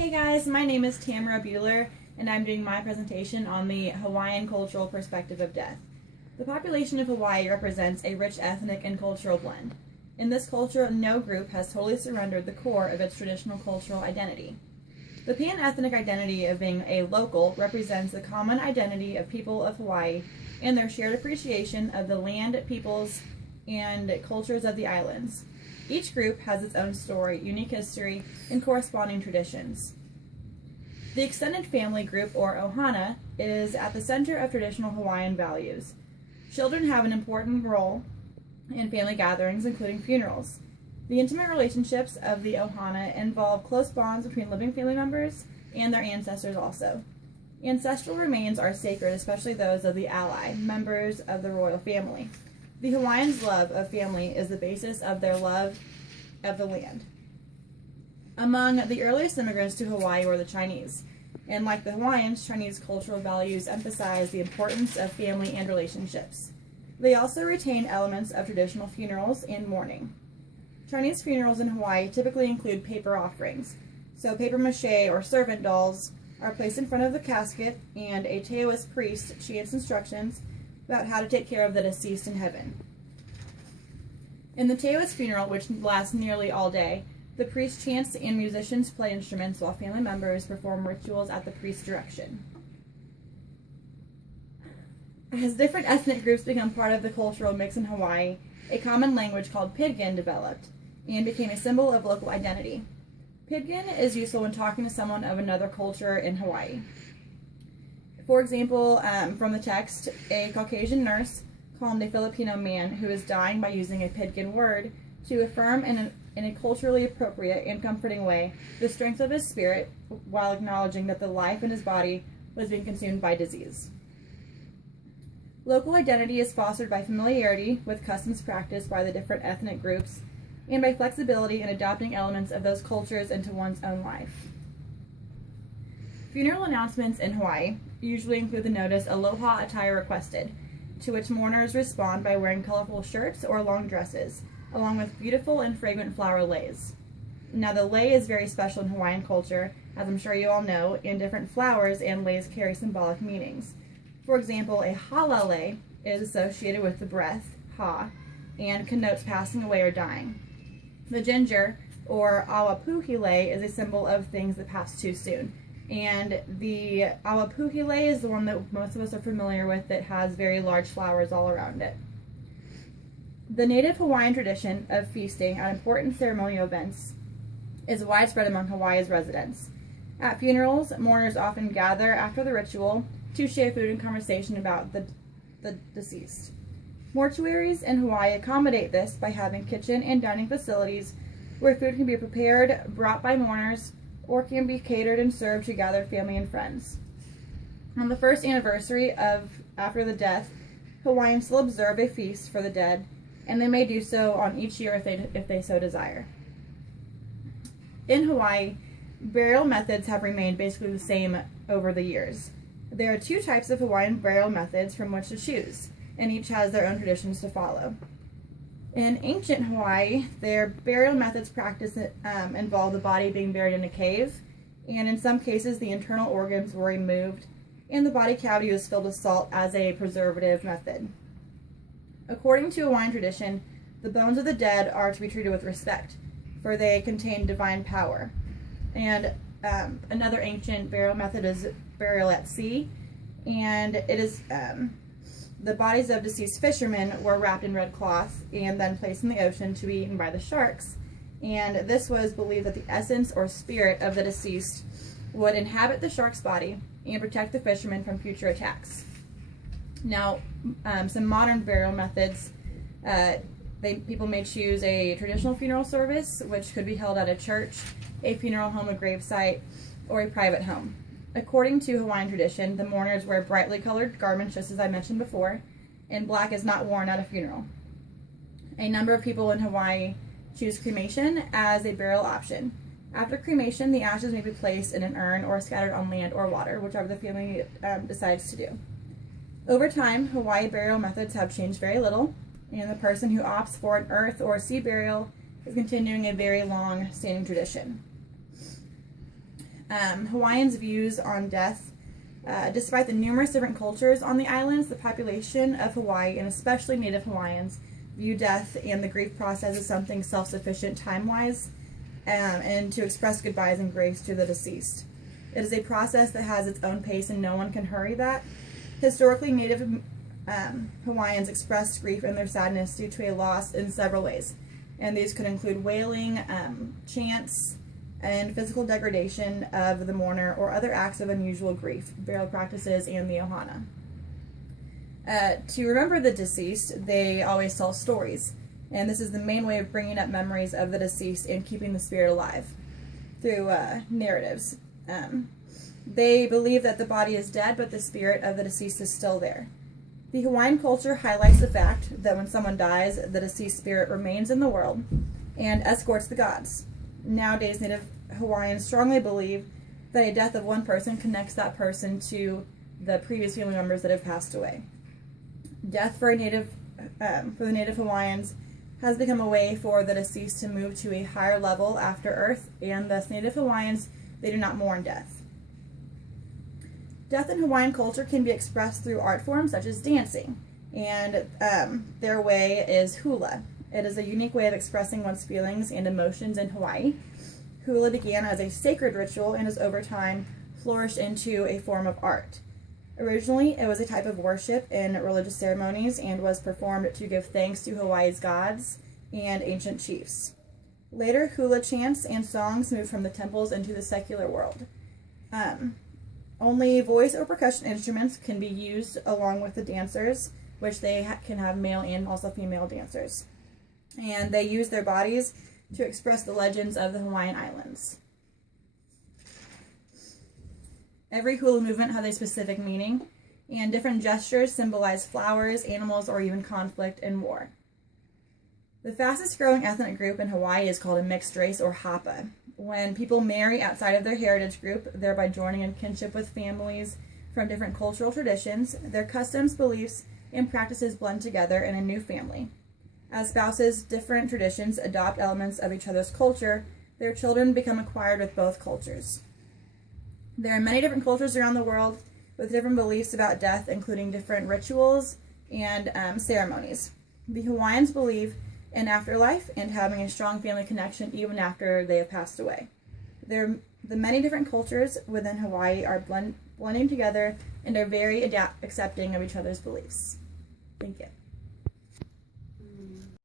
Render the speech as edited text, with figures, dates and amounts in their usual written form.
Hey guys, my name is Tamara Bueller, and I'm doing my presentation on the Hawaiian cultural perspective of death. The population of Hawaii represents a rich ethnic and cultural blend. In this culture, no group has totally surrendered the core of its traditional cultural identity. The pan-ethnic identity of being a local represents the common identity of people of Hawaii and their shared appreciation of the land, peoples, and cultures of the islands. Each group has its own story, unique history, and corresponding traditions. The extended family group, or ohana, is at the center of traditional Hawaiian values. Children have an important role in family gatherings, including funerals. The intimate relationships of the ohana involve close bonds between living family members and their ancestors also. Ancestral remains are sacred, especially those of the ally, members of the royal family. The Hawaiians' love of family is the basis of their love of the land. Among the earliest immigrants to Hawaii were the Chinese, and like the Hawaiians, Chinese cultural values emphasize the importance of family and relationships. They also retain elements of traditional funerals and mourning. Chinese funerals in Hawaii typically include paper offerings, so paper mache or servant dolls are placed in front of the casket, and a Taoist priest chants instructions about how to take care of the deceased in heaven. In the Taoist funeral, which lasts nearly all day, the priest chants and musicians play instruments while family members perform rituals at the priest's direction. As different ethnic groups become part of the cultural mix in Hawaii, a common language called Pidgin developed and became a symbol of local identity. Pidgin is useful when talking to someone of another culture in Hawaii. For example, from the text, a Caucasian nurse calmed a Filipino man who is dying by using a Pidgin word to affirm in a culturally appropriate and comforting way the strength of his spirit while acknowledging that the life in his body was being consumed by disease. Local identity is fostered by familiarity with customs practiced by the different ethnic groups and by flexibility in adopting elements of those cultures into one's own life. Funeral announcements in Hawaii usually include the notice "Aloha attire requested," to which mourners respond by wearing colorful shirts or long dresses, along with beautiful and fragrant flower leis. Now, the lei is very special in Hawaiian culture, as I'm sure you all know, and different flowers and leis carry symbolic meanings. For example, a hala lei is associated with the breath, ha, and connotes passing away or dying. The ginger, or awapuhi lei, is a symbol of things that pass too soon. And the awapuhi lei is the one that most of us are familiar with that has very large flowers all around it. The native Hawaiian tradition of feasting at important ceremonial events is widespread among Hawaii's residents. At funerals, mourners often gather after the ritual to share food and conversation about the deceased. Mortuaries in Hawaii accommodate this by having kitchen and dining facilities where food can be prepared, brought by mourners, or can be catered and served to gather family and friends. On the first anniversary of after the death, Hawaiians still observe a feast for the dead, and they may do so on each year if they so desire. In Hawaii, burial methods have remained basically the same over the years. There are two types of Hawaiian burial methods from which to choose, and each has their own traditions to follow. In ancient Hawaii, their burial methods practiced involved the body being buried in a cave, and in some cases the internal organs were removed, and the body cavity was filled with salt as a preservative method. According to Hawaiian tradition, the bones of the dead are to be treated with respect, for they contain divine power. And another ancient burial method is burial at sea, and it is the bodies of deceased fishermen were wrapped in red cloth and then placed in the ocean to be eaten by the sharks. And this was believed that the essence or spirit of the deceased would inhabit the shark's body and protect the fishermen from future attacks. Now, some modern burial methods, people may choose a traditional funeral service, which could be held at a church, a funeral home, a gravesite, or a private home. According to Hawaiian tradition, the mourners wear brightly colored garments, just as I mentioned before, and black is not worn at a funeral. A number of people in Hawaii choose cremation as a burial option. After cremation, the ashes may be placed in an urn or scattered on land or water, whichever the family decides to do. Over time, Hawaii burial methods have changed very little, and the person who opts for an earth or sea burial is continuing a very long-standing tradition. Hawaiians' views on death. Despite the numerous different cultures on the islands, the population of Hawaii, and especially Native Hawaiians, view death and the grief process as something self-sufficient time-wise, and to express goodbyes and grace to the deceased. It is a process that has its own pace and no one can hurry that. Historically, Native Hawaiians expressed grief and their sadness due to a loss in several ways, and these could include wailing, chants, and physical degradation of the mourner or other acts of unusual grief, burial practices, and the ohana. To remember the deceased, they always tell stories, and this is the main way of bringing up memories of the deceased and keeping the spirit alive through narratives. They believe that the body is dead, but the spirit of the deceased is still there. The Hawaiian culture highlights the fact that when someone dies, the deceased spirit remains in the world and escorts the gods. Nowadays, Native Hawaiians strongly believe that a death of one person connects that person to the previous family members that have passed away. Death for the Native Hawaiians has become a way for the deceased to move to a higher level after Earth, and thus Native Hawaiians, they do not mourn death. Death in Hawaiian culture can be expressed through art forms such as dancing, and their way is hula. It is a unique way of expressing one's feelings and emotions in Hawaii. Hula began as a sacred ritual and has over time flourished into a form of art. Originally, it was a type of worship in religious ceremonies and was performed to give thanks to Hawaii's gods and ancient chiefs. Later, hula chants and songs moved from the temples into the secular world. Only voice or percussion instruments can be used along with the dancers, which they can have male and also female dancers. And they use their bodies to express the legends of the Hawaiian Islands. Every hula movement has a specific meaning, and different gestures symbolize flowers, animals, or even conflict and war. The fastest growing ethnic group in Hawaii is called a mixed race, or hapa. When people marry outside of their heritage group, thereby joining in kinship with families from different cultural traditions, their customs, beliefs, and practices blend together in a new family. As spouses, different traditions adopt elements of each other's culture, their children become acquired with both cultures. There are many different cultures around the world with different beliefs about death, including different rituals and ceremonies. The Hawaiians believe in afterlife and having a strong family connection even after they have passed away. The many different cultures within Hawaii are blending together and are very accepting of each other's beliefs. Thank you.